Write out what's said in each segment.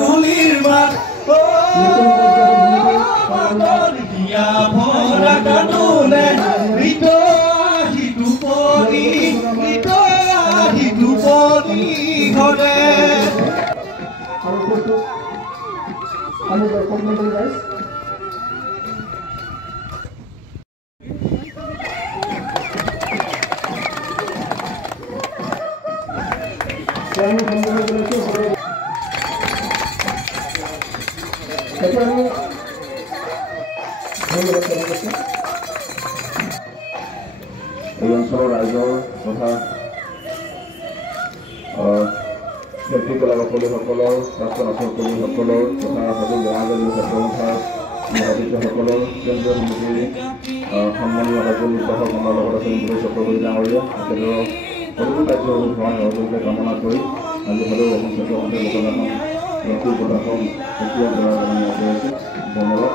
গুলিৰ মাত মাতৰ দিয়া ভৰা কান্দোনে ঋত আহি টোপনি ঋত আহি টোপনি ঘৰে এই অঞ্চলৰ ৰাইজৰ তথা ব্যক্তি কলাকৰ্মীসকলৰ ৰাষ্ট্ৰ নাচৰ কৰ্মীসকলৰ তথা সকলো মহাজনী ছাত্ৰ সন্থাৰ মহাবিদ্যাসকলৰ কেন্দ্ৰীয় সমিতিৰ সন্মানীয় কাৰ্যনিৰ্বাহক আমাৰ লগত আছে মুকেশ চক্ৰৱৰ্তী ডাঙৰীয়া তেখেতৰ সকলো কাৰ্য সহায় সহযোগিতা কামনা কৰি আজি হ'লেও অসম ছাত্ৰ সন্থাৰ লোকনাথন প্ৰশাসন প্ৰক্ৰিয়া কৰাৰ কাৰণে আগবাঢ়িছে। ধন্যবাদ।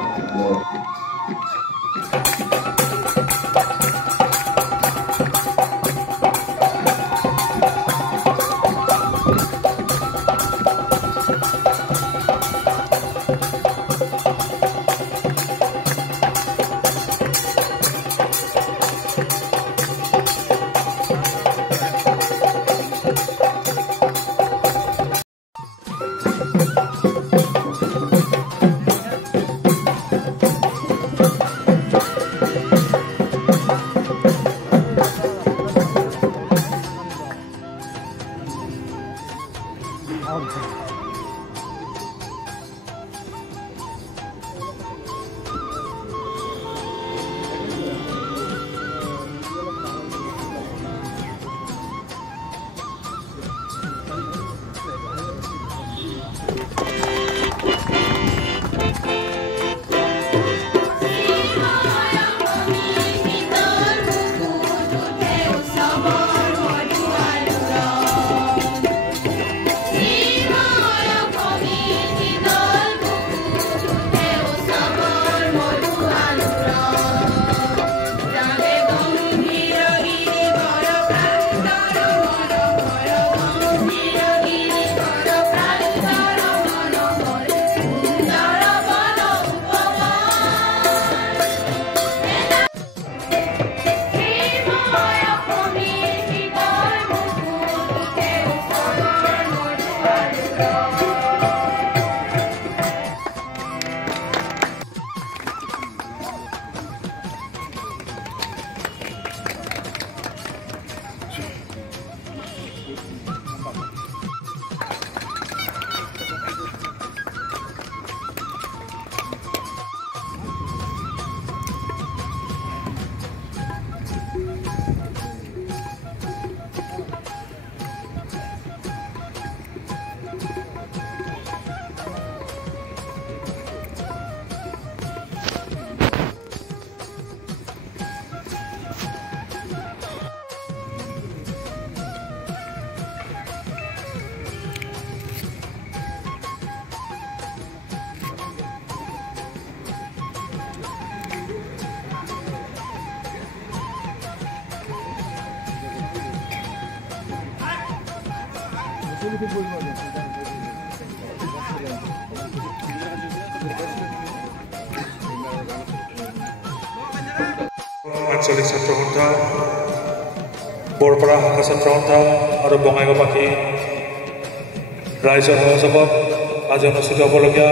আঞ্চলিক ছাত্ৰ সন্থা, বৰপাৰা শাখা ছাত্ৰ সন্থা আৰু বঙাইগাঁওবাসী ৰাইজৰ সহযোগত আজি অনুষ্ঠিত হ'বলগীয়া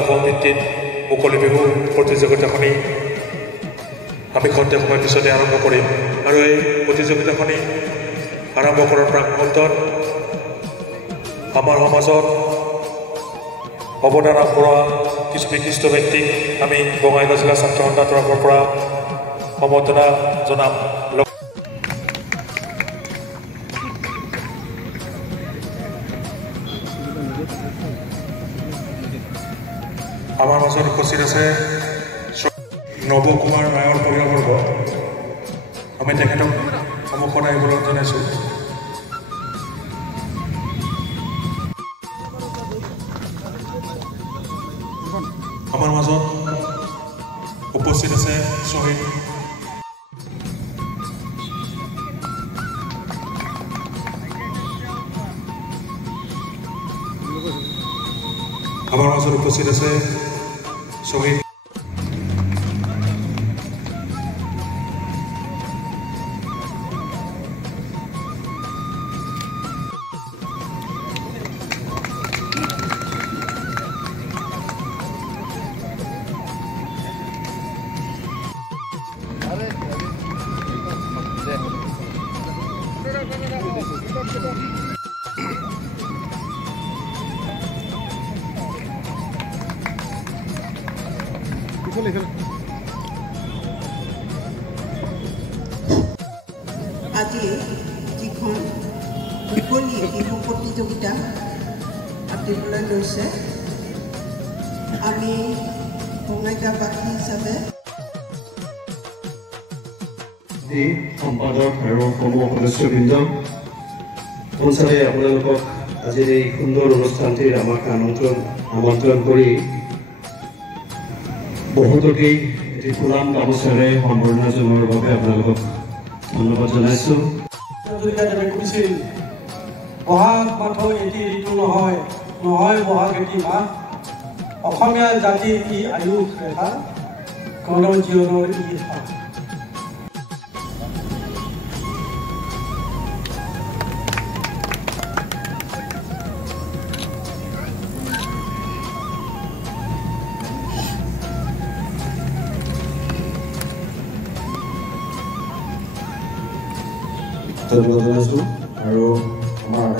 অসম ভিত্তিত মুকলি বিহু প্ৰতিযোগিতাখনি আমি খন্তেক সময় পিছতে আৰম্ভ কৰিম আৰু এই প্ৰতিযোগিতাখনি আৰম্ভ কৰাৰ প্ৰাক মুহূৰ্তত আমাৰ সমাজত অৱদান আগবঢ়োৱা কিছু বিশিষ্ট ব্যক্তিক আমি বঙাইগাঁও জিলা ছাত্ৰ সন্থাৰ তৰফৰ পৰা সম্বৰ্ধনা জনাম। আমাৰ মাজত উপস্থিত আছে নৱ কুমাৰ নায়ৰ পৰিয়ালবৰ্গ। আমি তেখেতক সন্মুখত আহিবলৈ জনাইছোঁ। আমাৰ মাজত উপস্থিত আছে শ্বহীদ আমাৰ মাজত উপস্থিত আছে শ্বহীদ আজি যিখন মুকলি শিশু প্ৰতিযোগিতা পাতিবলৈ লৈছে আমি বঙাইগাঁওবাসী হিচাপে সম্পাদক আৰু সমূহ সদস্যবৃন্দ পঞ্চায়তে আপোনালোকক আজিৰ এই সুন্দৰ অনুষ্ঠানটিৰ আমাক আমন্ত্ৰণ কৰি বহুতকেই এটি ফুলাম গামোচাৰে সম্বৰ্ধনা জনোৱাৰ বাবে আপোনালোকক ধন্যবাদ জনাইছোঁ। কৈছিল বহাগ মাথোঁ এটি ঋতু নহয় নহয় বহাগ এটি মাহ অসমীয়া জাতিৰ ই আয়ুস ৰেখা গণ জীৱনৰ ই ৰেখা ধন্যবাদ জনাইছোঁ আৰু আমাৰ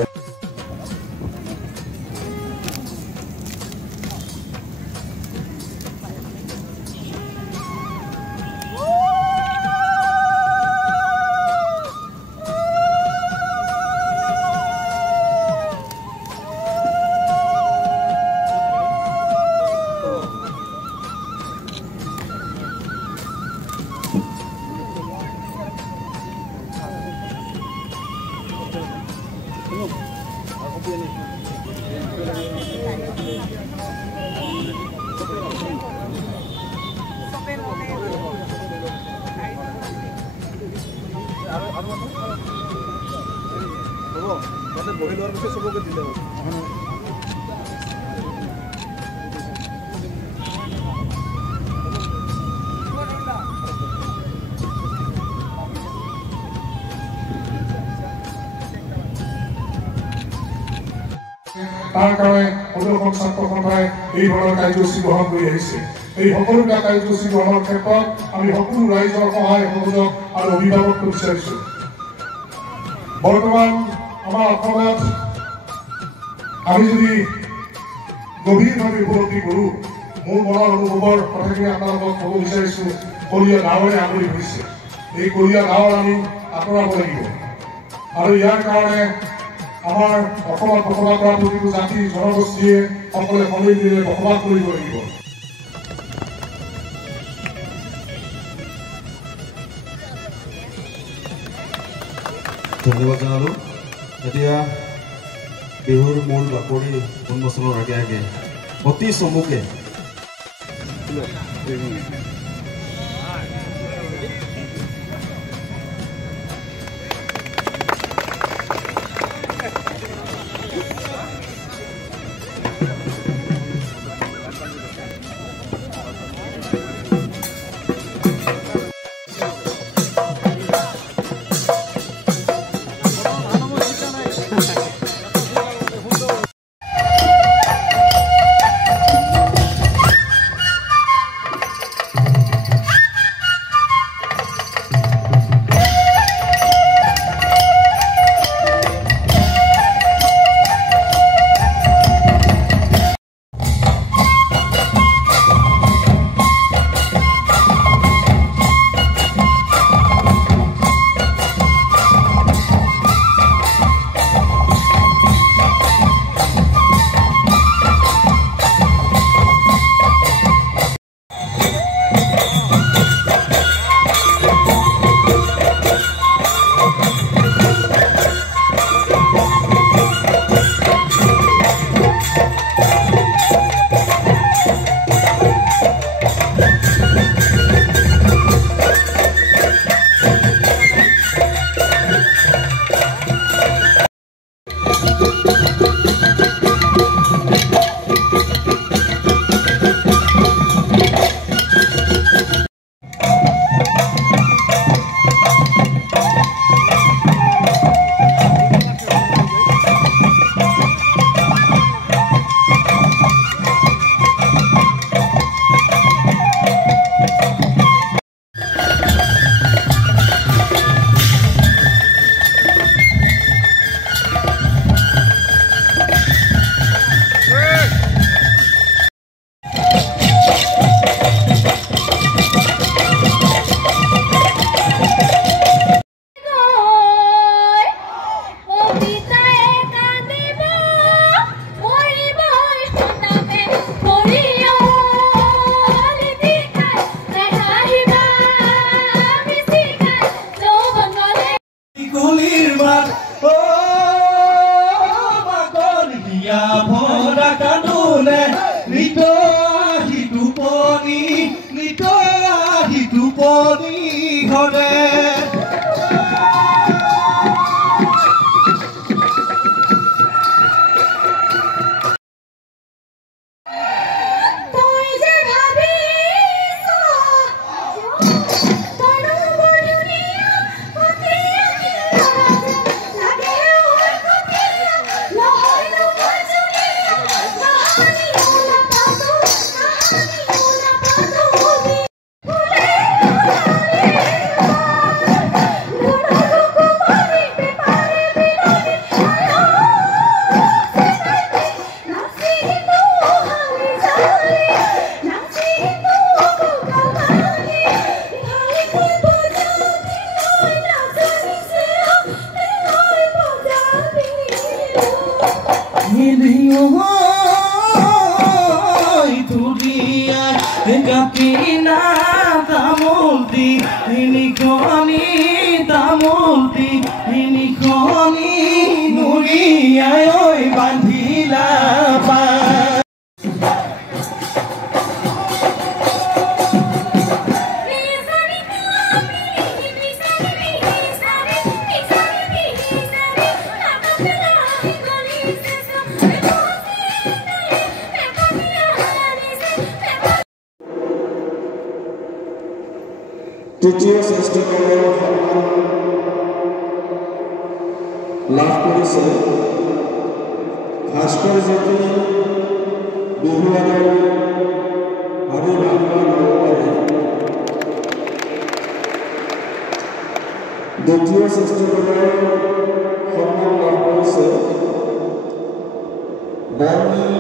তাৰ কাৰণে প্ৰদৰ্শন ছাত্ৰ সন্থাই এই ধৰণৰ কাৰ্যসূচী গ্ৰহণ কৰি আহিছে। এই সকলোবিলাক কাৰ্যসূচী গ্ৰহণৰ ক্ষেত্ৰত আমি সকলো ৰাইজৰ সহায় সহযোগ আৰু অভিভাৱকটো বিচাৰিছোঁ। বৰ্তমান আমাৰ অসমত আমি যদি গভীৰভাৱে উপলব্ধি কৰোঁ, মোৰ মনৰ অনুভৱৰ কথাখিনি আপোনালোকক ক'ব বিচাৰিছোঁ। কলীয়া গাঁৱৰে আগুৰি ধৰিছে। এই কলীয়া গাঁৱৰ আমি আঁতৰাব লাগিব আৰু ইয়াৰ কাৰণে আমাৰ অসমত বসবাস কৰা প্ৰতিটো জাতি জনগোষ্ঠীয়ে সকলোৱে সমিলমিলে বসবাস কৰিব লাগিব। ধন্যবাদ জনালোঁ। এতিয়া বিহুৰ মূল বাকৰি উন্মোচনৰ আগে আগে অতি চমুকে নিতহি টোপনি ঘৰে তৃতীয় শ্ৰেষ্ঠকৰণৰ সন্মান লাভ কৰিছে ভাস্কৰজ্যোতি বিহুৱানৰ আৰু ৰামগড় নগৰে। দ্বিতীয় শ্ৰেষ্ঠকৰণৰ সন্মান লাভ কৰিছে বৰ্ণি